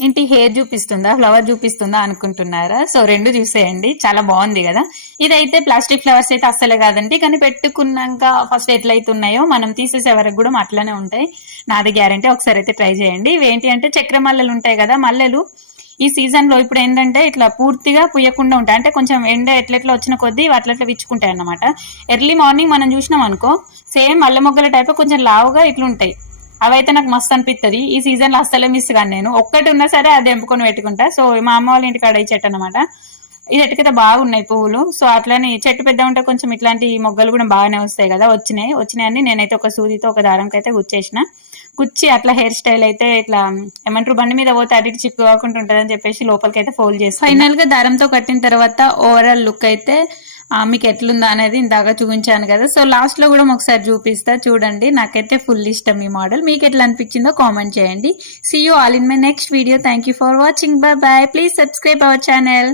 ఏంటి hair చూపిస్తుందా flower చూపిస్తుందా అనుకుంటున్నారా? So రెండు చూసేయండి, చాలా బాగుంది కదా. ఇదైతే ప్లాస్టిక్ ఫ్లవర్స్ అయితే అస్సలే కాదండి, కానీ పెట్టుకున్నాక ఫస్ట్ ఎట్లయితే ఉన్నాయో మనం తీసేసే వరకు కూడా అట్లనే ఉంటాయి, నాది గ్యారంటీ. ఒకసారి అయితే ట్రై చేయండి. ఇవేంటి అంటే చక్ర మల్లెలు ఉంటాయి కదా, మల్లెలు ఈ సీజన్ లో ఇప్పుడు ఏంటంటే ఇట్లా పూర్తిగా పుయ్యకుండా ఉంటాయి, అంటే కొంచెం ఎండ ఎట్లెట్లా వచ్చిన కొద్దీ అట్లట్లా విచ్చుకుంటాయి అన్నమాట. ఎర్లీ మార్నింగ్ మనం చూసినాం అనుకో, సేమ్ మల్లె మొగ్గల టైప్ కొంచెం లావుగా ఇట్లుంటాయి. అవైతే నాకు మస్తు అనిపిస్తుంది. ఈ సీజన్ లో అస్సలే మిస్ కాను నేను, ఒక్కటి ఉన్నా సరే అది ఎంపుకొని పెట్టుకుంటా. సో మా అమ్మ వాళ్ళ ఇంటికాడ ఈ చెట్టు అనమాట. ఈ చెట్టుకైతే బాగున్నాయి పువ్వులు. సో అట్లని చెట్టు పెద్ద ఉంటే కొంచెం ఇట్లాంటి మొగ్గలు కూడా బాగానే వస్తాయి కదా. వచ్చినాయని నేనైతే ఒక సూదితో ఒక దారంకి అయితే గుచ్చేసిన. కుచ్చి అట్లా హెయిర్ స్టైల్ అయితే ఇట్లా ఏమంటారు, బండి మీద పోతే అటు చిక్కు కాకుండా ఉంటుందని చెప్పేసి లోపలికి అయితే ఫోల్డ్ చేసి ఫైనల్ గా దారంతో కట్టిన తర్వాత ఓవరాల్ లుక్ అయితే మీకు ఎట్లుందా అనేది ఇందాక చూపించాను కదా. సో లాస్ట్ లో కూడా ఒకసారి చూపిస్తా చూడండి. నాకైతే ఫుల్ ఇష్టం ఈ మోడల్. మీకు ఎట్లా అనిపించిందో కామెంట్ చేయండి. See you all in my next video. Thank you for watching. Bye bye. Please subscribe our channel.